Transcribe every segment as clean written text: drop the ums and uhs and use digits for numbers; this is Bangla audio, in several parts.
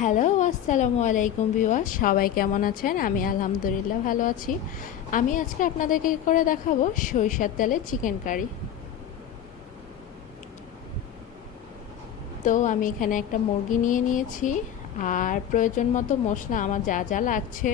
হ্যালো, আসসালামু আলাইকুম ভিউয়ার্স, সবাই কেমন আছেন? আমি আলহামদুলিল্লাহ ভালো আছি। আমি আজকে আপনাদেরকে করে দেখাবো সরিষার তেলে চিকেন কারি। তো আমি এখানে একটা মুরগি নিয়ে নিয়েছি, আর প্রয়োজন মতো মশলা আমার যা যা লাগছে।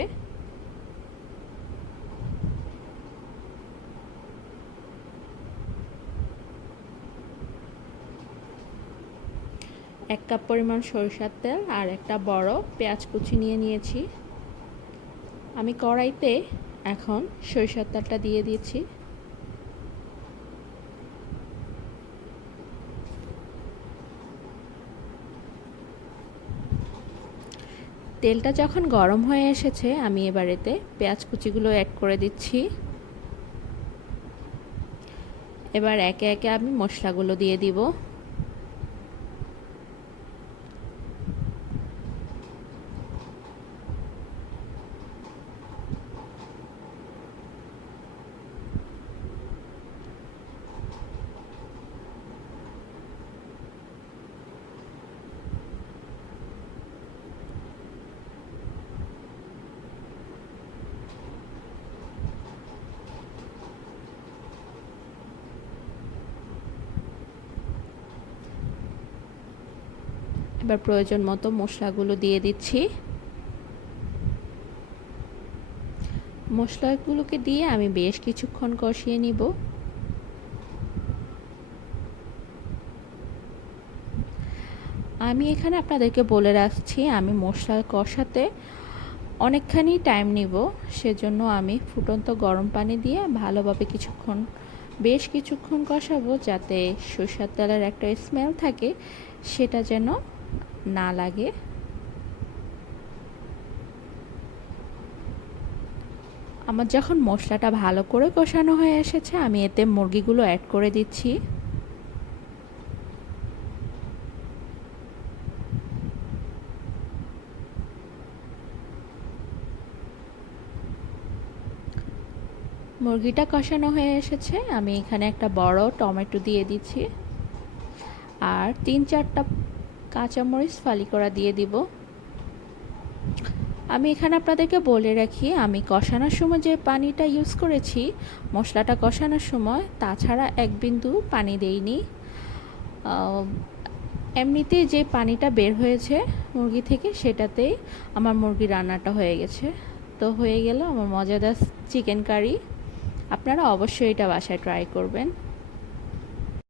এক কাপ পরিমাণ সরিষার তেল আর একটা বড় পেঁয়াজ কুচি নিয়ে নিয়েছি। আমি কড়াইতে এখন সরিষার তেলটা দিয়ে দিয়েছি। তেলটা যখন গরম হয়ে এসেছে, আমি এবার এতে পেঁয়াজ কুচিগুলো অ্যাড করে দিচ্ছি। এবার একে একে আমি মশলাগুলো দিয়ে দিব। এবার প্রয়োজন মতো মশলাগুলো দিয়ে দিচ্ছি। মশলাগুলোকে দিয়ে আমি বেশ কিছুক্ষণ কষিয়ে নিব। আমি এখানে আপনাদেরকে বলে রাখছি, আমি মশলা কষাতে অনেকখানি টাইম নিব, সেজন্য আমি ফুটন্ত গরম পানি দিয়ে ভালোভাবে বেশ কিছুক্ষণ কষাবো, যাতে সরষের তেলের একটা স্মেল থাকে, সেটা যেন না লাগে। আমার যখন মশলাটা ভালো করে কষানো হয়ে এসেছে, আমি এতে মুরগিগুলো অ্যাড করে দিচ্ছি। মুরগিটা কষানো হয়ে এসেছে, আমি এখানে একটা বড় টমেটো দিয়ে দিচ্ছি, আর 3-4টা কাঁচামরিচ ফালি করা দিয়ে দিব। আমি এখানে আপনাদেরকে বলে রাখি, আমি কষানোর সময় যে পানিটা ইউজ করেছি মশলাটা কষানোর সময়, তাছাড়া এক বিন্দু পানি দেইনি। এমনিতেই যে পানিটা বের হয়েছে মুরগি থেকে, সেটাতেই আমার মুরগি রান্নাটা হয়ে গেছে। তো হয়ে গেল আমার মজাদার চিকেন কারি। আপনারা অবশ্যই এটা বাসায় ট্রাই করবেন।